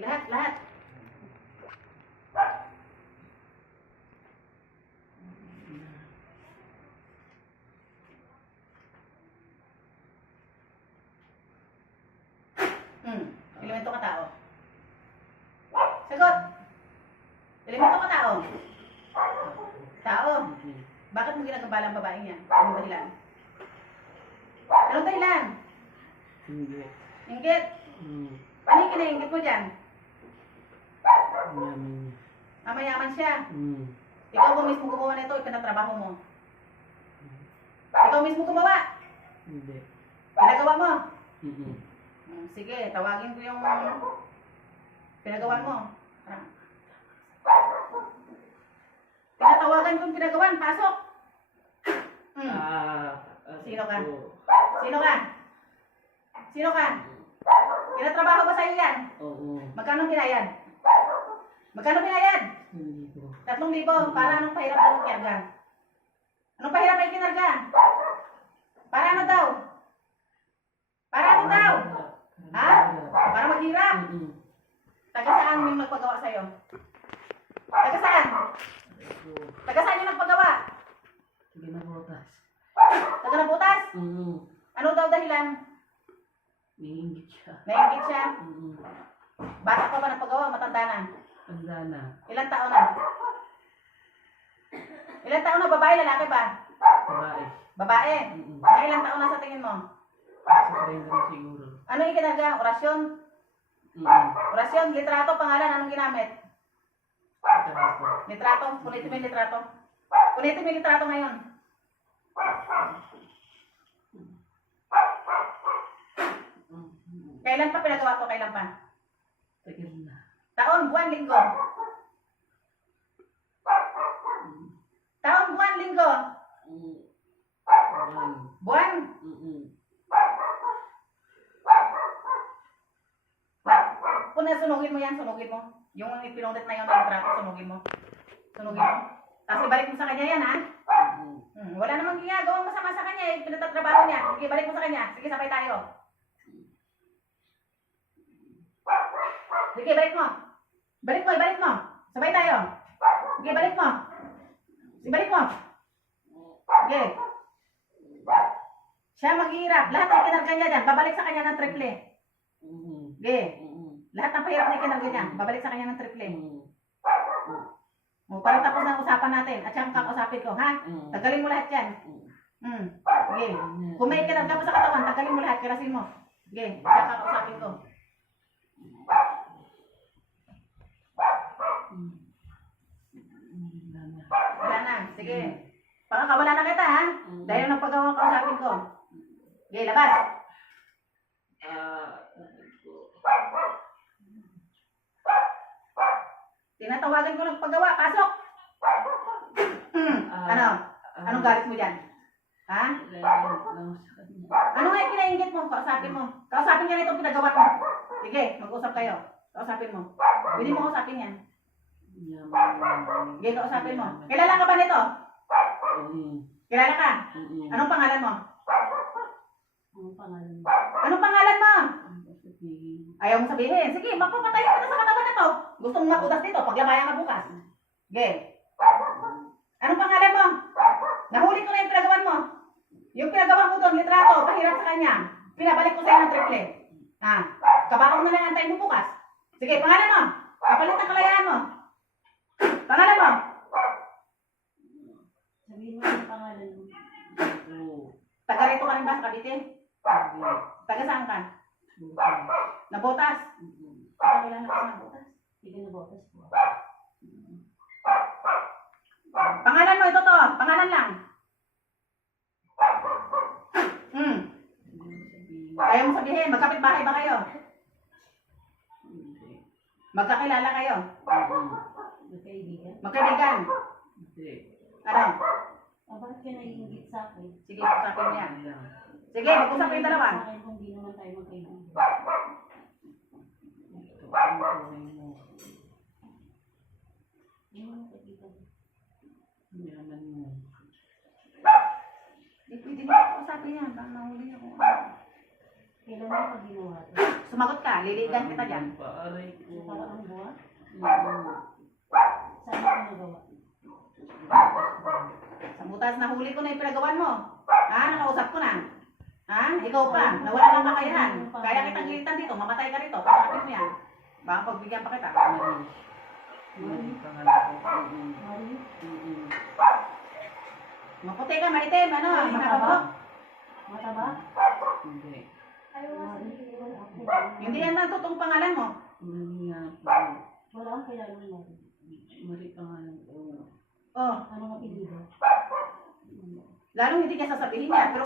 lahat, lahat. Elemento ka tao. Sagot. Elemento ka tao. Tao. Bakit mo ginagambala ang babae niya? Anong dahilan? Anong dahilan? Inggit. Inggit? Ano yung kinainggit mo dyan? Yaman niya. Mayaman siya. Ikaw ba mismo gumawa nito? Ipinatrabaho mo. Ikaw mismo gumawa? Hindi. Pinagawa mo? Sige, tawagin ko yung pinagawan mo. Pinatawagan ko yung pinagawan. Pasok! Sino ka? Sino ka? Sino ka? Pinatrabaho ba sa'yo yan? Oo. Magkano binayad? Magkano binayad? 3,000. Para anong pahirap ang kinarga? Anong pahirap ay kinarga? Para ano daw? Para ano daw? Ha? Para maghirap? Taga saan yung nagpagawa sa'yo? Taga saan? Taga saan yung nagpagawa? Taga na butas. Taga ng butas? Ano daw dahilan? Naiingit siya. Nainggit siya? Bata pa ba nagpagawa? Matanda na? Tanda na. Ilang taon na? Ilang taon na? Babae, lalaki ba? Babae. Babae? Mga ilang taon na sa tingin mo? Sa 30 na siguro. Ano yung kinarga? Orasyon? Orasyon, litrato, pangalan, anong ginamit? Litrato. Litrato, punitin mo yung litrato. Punitin mo yung litrato ngayon. Kailan pa pinagawa to? Kailan pa? Tagal na. Taon, buwan, linggo. Taon, buwan, linggo. Buwan. Sunugin mo yan, sunugin mo. Yung pinundit na yun ng litrato, sunugin mo. Sunugin mo. Tapos ibalik mo sa kanya yan, ha? Wala namang ginagawang masama sa kanya, eh. Pinatatrabaho niya. Sige, balik mo sa kanya. Sige, sabay tayo. Sige, balik mo. Balik mo, ibalik mo. Sabay tayo. Sige, balik mo. Sige, balik mo. Sige. Siya maghihirap. Lahat ay kinarga niya dyan. Babalik sa kanya ng triple. Sige. Lahat ng pahirap na ikinarga niya. Babalik sa kanya ng triple. Parang tapos na usapan natin. At siyang kakausapin ko, ha? Tagalin mo lahat yan. Sige. Kung may ikinarga pa sa katawan, tagalin mo lahat. Kirasin mo. Sige. At siyang kakausapin ko. Wala na. Sige. Pakakawala na kita, ha? Dahil nang paggawa kausapin ko. Sige, labas. Tinatawagan ko ng paggawa. Pasok! Ano? Anong galit mo dyan? Ha? Ano nga yung kinaingit mo? Kausapin mo. Kausapin niya na itong pinagawa mo. Sige, mag-usap kayo. Kausapin mo. Pwede mo kausapin yan. Sige, kausapin mo. Kilala ka ba nito? Kilala ka? Anong pangalan mo? Anong pangalan mo? Ayaw mo sabihin. Sige, mapapatayin ka na sa katawan na to. Gusto mong makudas dito, paglabayan ka bukas. Sige. Anong pangalan mo? Nahuli ko na yung pinagawan mo. Yung pinagawa mo doon, litrato, pahirap sa kanya. Pinabalik ko sa'yo ng triple. Kabakong na lang antayin mo bukas. Sige, pangalan mo. Kapalit ang kalayaan mo. Pangalan mo. Sabihin mo yung pangalan mo. Taga rito ka rin ba sa Cavite? Taga saan ka? Nabotas? Kakilala ka sa Nabotas? Sige na botas po. Pangalan mo, ito to. Pangalan lang. Ayaw mo sabihin, magkapit bahay ba kayo? Magkakilala kayo? Magkaibigan? Magkaibigan? Ano? Bakit ka naiingit sa akin? Sige, usapin mo yan. Sige, mag-usap yung dalawa. Sa akin kung di naman tayo magkaibigan. Hindi mo usapin yan. Baka mahuli ako. Kailan mo pa ginawa ito? sumagot ka, liligan kita dyan. Paaray ko. Sa parang buwa. Mm. Saan ko nagawa? Sa butas na huli ko na yung pinagawan mo. Ha? Nakausap ko na. Ha? Ikaw pa. Nawala ng kakayahan. Kaya kitang gilitan dito. Mamatay ka rito. Pasakit mo yan. Baka pagbigyan pa kita. Mali. Mali pangalan ko. Mm. Mari, Mm. Maputi ka, maitim. Ano? Hinakabok. mataba? Hindi. Mari, wala ako. Hindi yan ang totoong pangalan mo. Mali nga po. Wala akong kailangan Mari. Mali pangalan ko. Oh. Ano ang apelido? Lalong hindi niya sasabihin yan. Pero